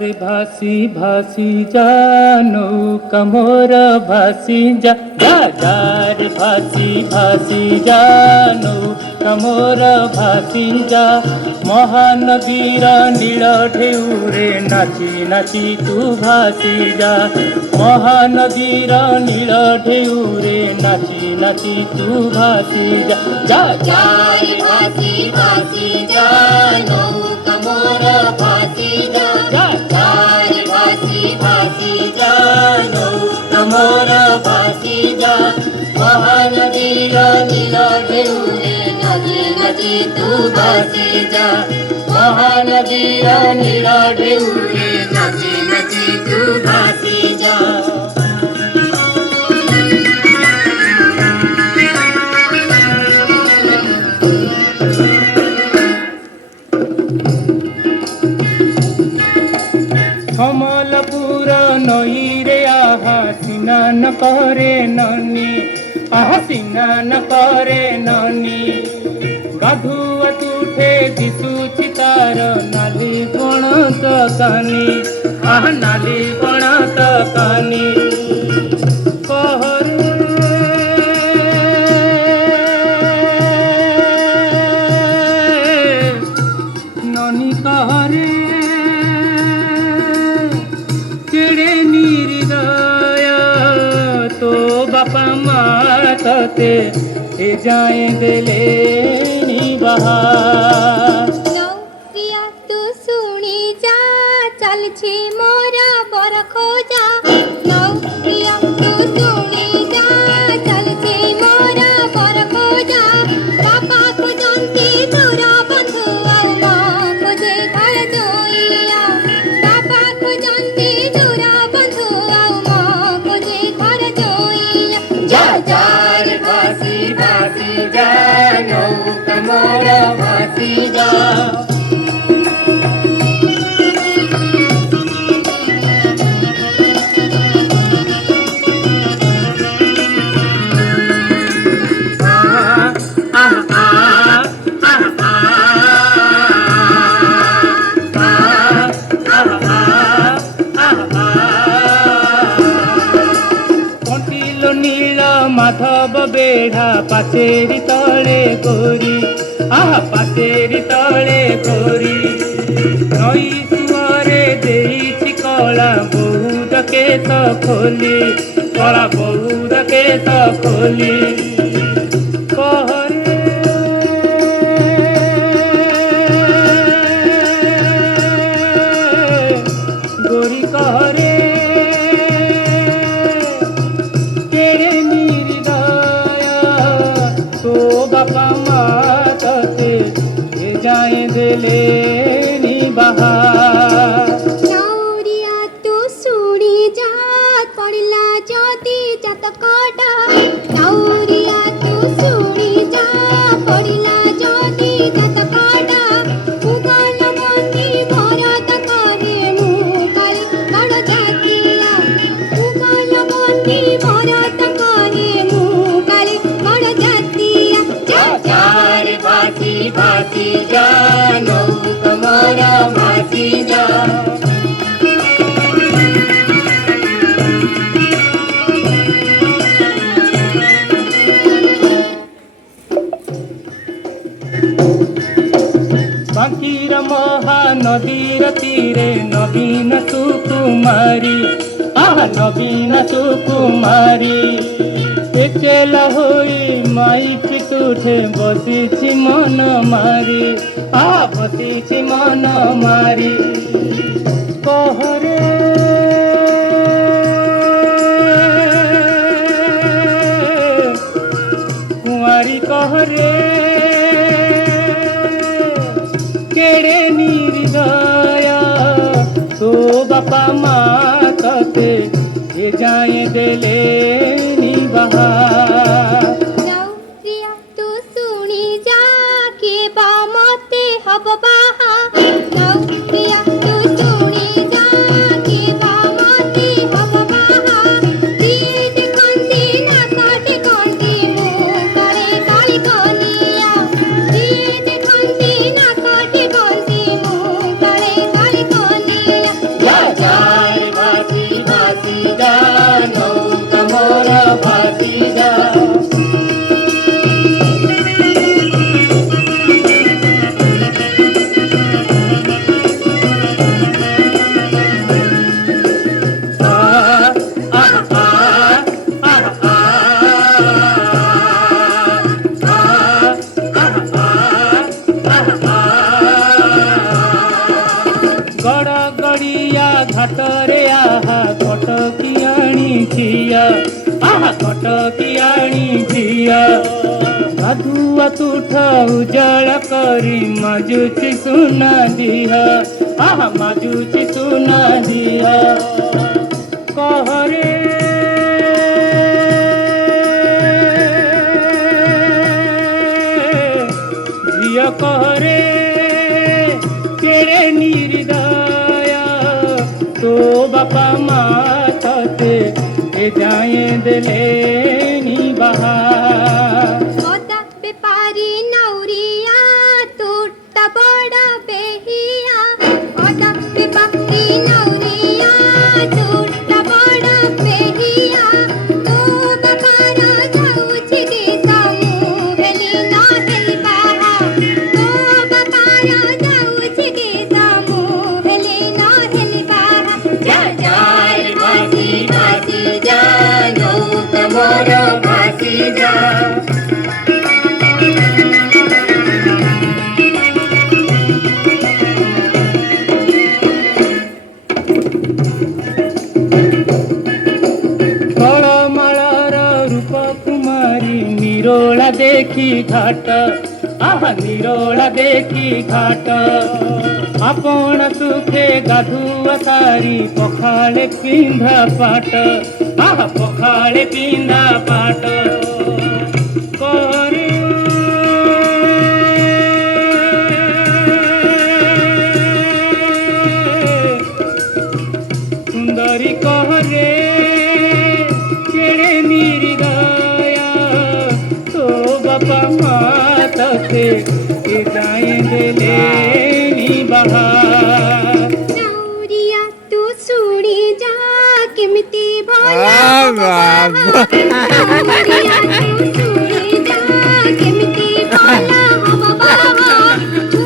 रे भासी भासी जा नौका मोर भासी जा रे भासी भासी जा नौका मोर भासी जा महानदीर नील ढेउरे नाची नाची तू भासी जा महानदीर नील ढेउरे नाची नाची तू भासी जा रे भासी भासी जा नौका मोर भासी जा रे भासी भासी जा नौका मोर भासी जा महानदीर नील ढेउरे नाची नाची तू भासी जा महानदीर नील ढेउरे नाची नाची तू भासी जा कमलपुर नई रे आहा स्नान करे ननी आहा स्नान करे ननी गाधुआ तुठे दिशुची तार नाली पणत कानी आहा नाली पणत कानी कहरे ननी कहरे केड़े निर्दय तो बापा माँ तते ए जाए दिले बहा प्रिया तू सुनी जा चल छी मोरा बर खोजा प्रिया तू सुनी जा चल छी मोरा बर खोजा पापा को जानती दूरा बंधु आओ माँ मुझे घर जोइया पापा को जानती दूरा बंधु आओ माँ मुझे घर जोइया जा रे भासी भासी जा नौका मोर भासी जा नील माधव बेढ़ा पाचेरी तले गोरी आहा पाचेरी तले गोरी नई सुअरे देइछि कला बहुत केस खोली कला बहुत केस खोली कहरे गोरी कहरे बापा माँ तते ए जाए दिले बहा नौरिया तू सुनी जा पड़िला जदि जातकटा नौरिया तू सुनी जा पड़िला जदि जातकटा मुगल मन्दी भरत करे मुकाल बड़ जातिया मुगल मन्दी भरत करे मुकाल बड़ जातिया रे भासी भासी जा नौका मोर भासी जा बांकीर महानदीर तीरे नवीन सुकुमारी आहा नवीन सुकुमारी चेला होई माई पिटुठे बसिछि मन मारी बसिछि मन मारी कहरे कुंवारी कहरे केड़े निर्दय तो बापा माँ तते ए जाए दिले बहा प्रिया तू सुनी जा के बा मते हब बाहा प्रिया तू सुनी जा के बा मते हब बाहा दिए देखंती ना काटे कंती मुँह करे काली कनिया दिए देखंती ना काटे कंती मुँह करे काली कनिया गड़िया घाटरे आहा कटकियाणी झिया आहा कटकियाणी झिया गाधुआ तुठ उजाड़ करी माजुची सुना दिया आहा माजुची सुना दिया कहरे झिया कहरे केड़े निर्दया तो बापा माते ए जाए दिले नी बहा ओदा बेपारी नौरिया टूटा बड़ा बेहिया ओदा बेपारी नौरिया टूटा बड़ा बेहिया तो बापारा जाऊची गे सामू भेली ना हेली बाहा तो बापारा जाऊची गे सामू भेली ना हेली बाहा जा जा रे भासी भासी जा नौका मोर भासी जा फलमाळार रूप कुमारी निरोला देखी घाट आहा निरोला देखी घाट आपण सुखे गाधुआ सारी पखाळे पिंधा पाट आहा पखाळे पिंधा पाट करे सुंदरी कहरे केड़े निर्दया तो बापा माता से जाए दिले नी बहा